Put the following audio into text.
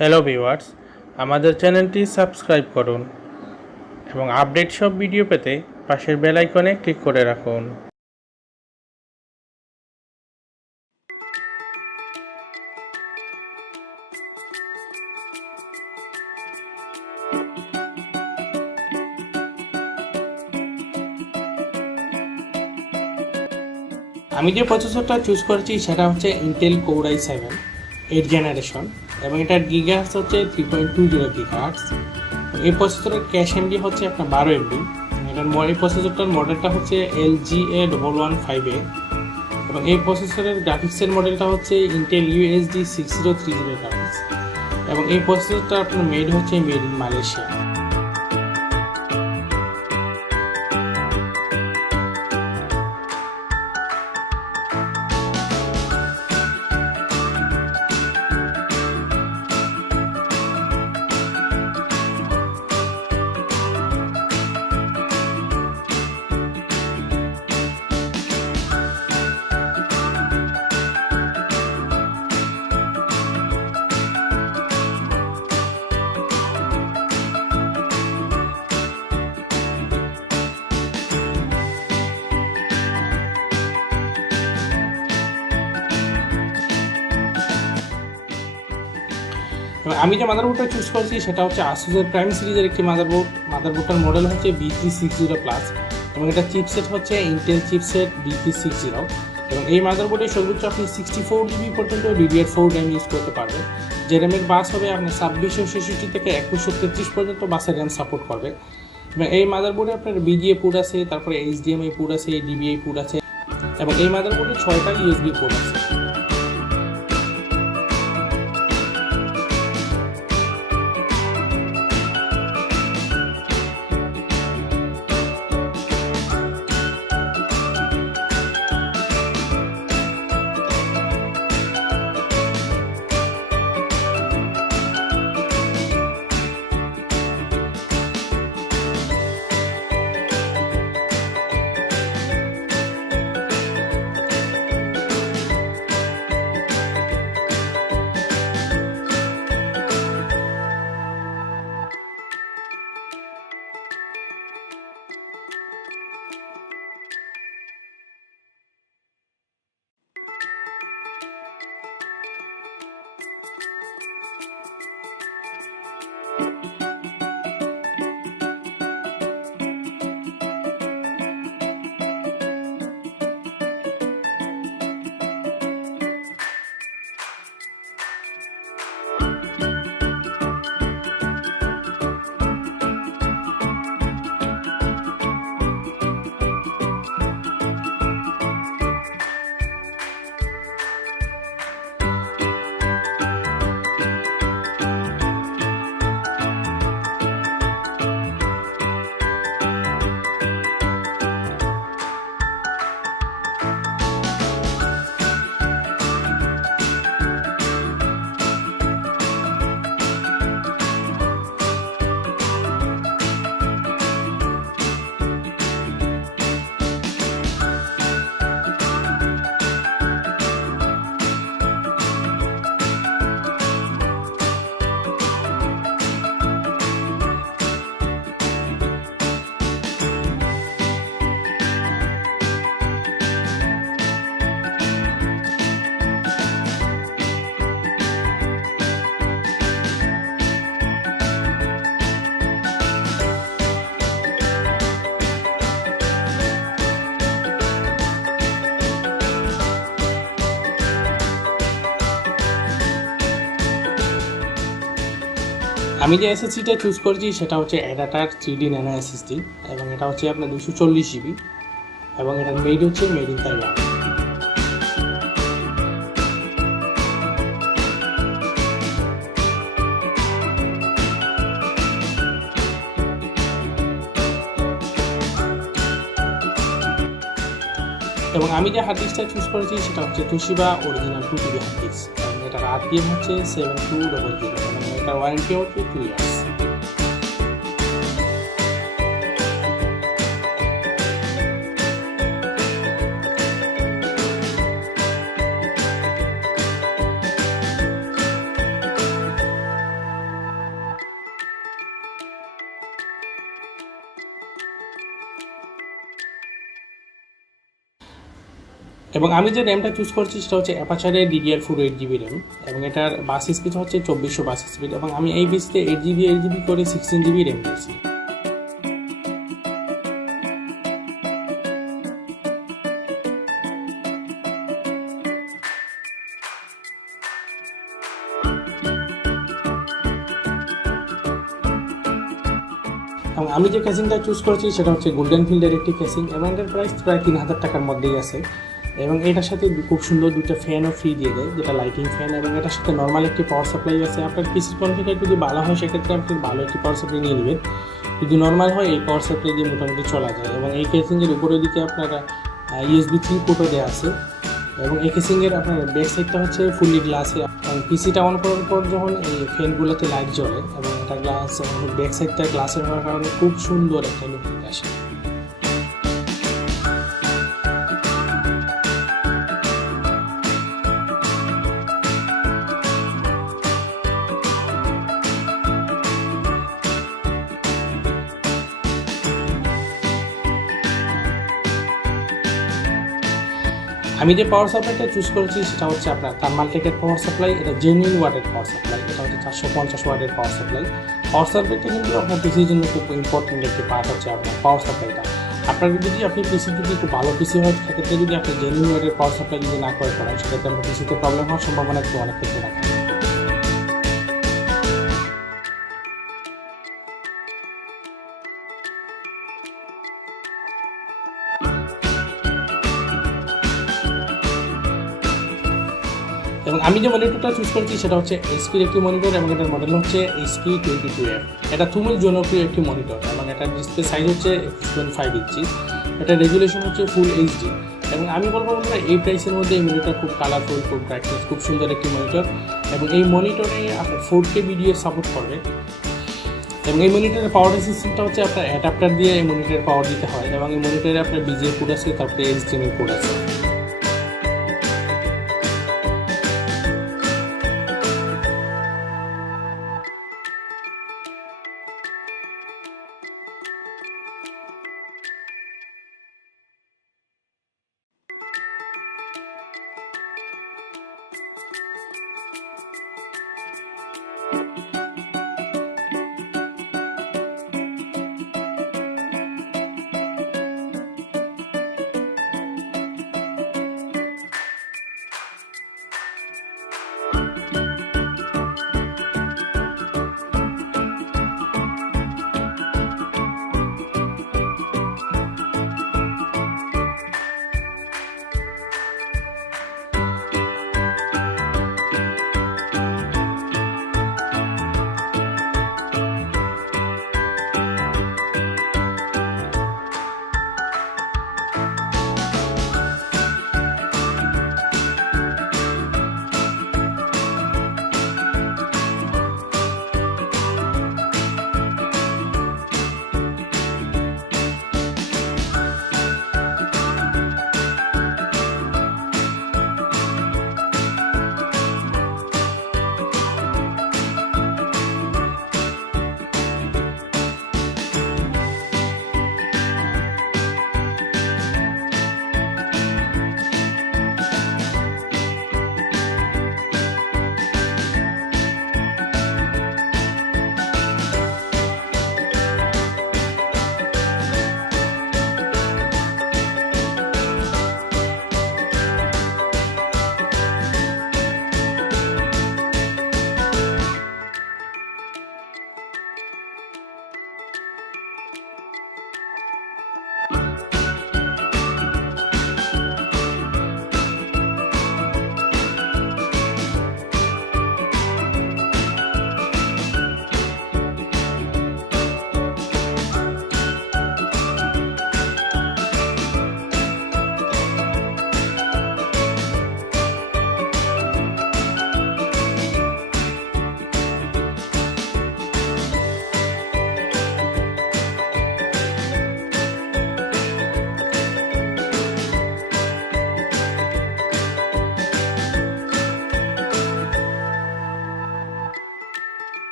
Hello viewers, আমাদের চ্যানেলটি subscribe করুন এবং আপডেট সব ভিডিও পেতে পাশের বেল আইকনে ক্লিক করে রাখুন। আমি যে প্রসেসরটা চুজ করেছি সেটা হচ্ছে ইন্টেল কোর i7 8 জেনারেশন এবং এটার গিগাহার্টজ হচ্ছে 3.20 গিগাহার্টজ। এই প্রসেসরের ক্যাশ এমবি হচ্ছে আপনার 12 এমবি। এই প্রসেসরটার মডেলটা হচ্ছে LGA115A এবং এই প্রসেসরের গ্রাফিক্সের মডেলটা হচ্ছে ইন্টেল USD 6030 গ্রাফিক্স এবং এই প্রসেসরটা আপনার মেড ইন মালয়েশিয়া। আমি যে মাদারবোর্ডটা চুজ করেছি সেটা হচ্ছে আসুসের প্রাইম সিরিজের একটি মাদারবোর্ডটার মডেল হচ্ছে B360 প্লাস এবং এটা চিপসেট হচ্ছে ইন্টেল চিপসেট B360 এবং এই মাদারবোর্ডে সর্বোচ্চ আপনি 64GB পর্যন্ত DDR4 র্যাম ইউজ করতে পারবেন। যে র্যামের বাস হবে আপনার 2666 থেকে 2133 পর্যন্ত বাসের র্যাম সাপোর্ট করবে এবং এই মাদারবোর্ডে আপনার BGA পোর্ট আছে, তারপরে HDMI পোর্ট আছে, DVI পোর্ট আছে এবং এই মাদারবোর্ডে 6টা USB পোর্ট আছে। আমি যে এসএসডিটা চুজ করেছি সেটা হচ্ছে অ্যাডাটার 3D ন্যানো এসএসডি এবং এটা হচ্ছে আপনার 240GB এবং এটার মেড ইন তাইওয়ান। এবং আমি যে হার্ড ডিস্কটা চুজ করেছি সেটা হচ্ছে toshiba original 2TB hard disk এবং এটার RPM হচ্ছে 7200 এবং এটার ওয়ারেন্টি হচ্ছে 2 ইয়ার্স। এবং আমি যে র্যামটা চুজ করছি সেটা হচ্ছে অ্যাপাচারের DDR4 8GB র্যাম, এবং এটার বাস স্পিড হচ্ছে 2400 বাস স্পিড, এবং আমি এই পিসিতে 8GB করে 16GB র্যাম দিয়েছি। এবং আমি যে কেসিংটা চুজ করেছি সেটা হচ্ছে গোল্ডেন ফিল্ডের একটি কেসিং, এবং এটার প্রাইস প্রায় 3000 টাকার মধ্যেই আছে। এবং এটার সাথে খুব সুন্দর দুটো ফ্যানও ফ্রি দিয়ে দেয়, যেটা লাইটিং ফ্যান, এবং এটার সাথে নর্মাল একটি পাওয়ার সাপ্লাই আছে। আপনার পিসির কনফিগার যদি ভালো হয় সেক্ষেত্রে আপনি ভালো একটি পাওয়ার সাপ্লাই নিয়ে নেবেন, যদি নর্মাল হয় এই পাওয়ার সাপ্লাই দিয়ে মোটামুটি চলা যায়। এবং এই কেসিংয়ের উপরের দিকে আপনার USB 3 পোর্টও দেওয়া আছে, এবং এই কেসিংয়ের আপনার ব্যাক সাইডটা হচ্ছে ফুললি গ্লাসে। পিসিটা অন করার পর যখন এই ফ্যানগুলোতে লাইট জ্বলে এবং এটা গ্লাস ব্যাক সাইডটা গ্লাসের হওয়ার কারণে খুব সুন্দর একটা লুক আসে। আমি যে পাওয়ার সাপ্লাইটা চুজ করেছি সেটা হচ্ছে আপনার থার্মালটেকের পাওয়ার সাপ্লাই। এটা জেনুইন ওয়াটের পাওয়ার সাপ্লাই, এটা হচ্ছে 450 ওয়াটের পাওয়ার সাপ্লাই। পাওয়ার সাপ্লাইটা কিন্তু আপনার পিসির জন্য খুব ইম্পর্টেন্ট একটি পার্ট হচ্ছে আপনার পাওয়ার সাপ্লাইটা। আপনার যদি আপনি পিসি যদি খুব ভালো পিসি হয় সেক্ষেত্রে যদি আপনি জেনুইন ওয়াটের পাওয়ার সাপ্লাই যদি না করে করেন সেক্ষেত্রে আপনার পিসিতে প্রবলেম হওয়ার সম্ভাবনা একটু অনেক ক্ষেত্রে রাখে। এবং আমি যে মনিটরটা চুজ করেছি সেটা হচ্ছে এইচপির একটি মনিটর, এবং এটার মডেল হচ্ছে HP22F। এটা খুবই জনপ্রিয় একটি মনিটর, এবং এটার ডিসপ্লে সাইজ হচ্ছে 25 ইঞ্চি। এটার রেজুলেশন হচ্ছে ফুল এইচডি। এবং আমি বলবো বন্ধুরা এই প্রাইসের মধ্যে এই মনিটর খুব কালারফুল, খুব ব্রাইটনেস, খুব সুন্দর একটি মনিটর, এবং এই মনিটরে আপনার 4K ভিডিও সাপোর্ট করবে। এবং এই মনিটরের পাওয়ার সিস্টেমটা হচ্ছে আপনার অ্যাডাপ্টার দিয়ে এই মনিটরের পাওয়ার দিতে হয়, এবং এই মনিটরে আপনার BGA পোর্ট আছে, তারপরে HDMI পোর্ট আছে।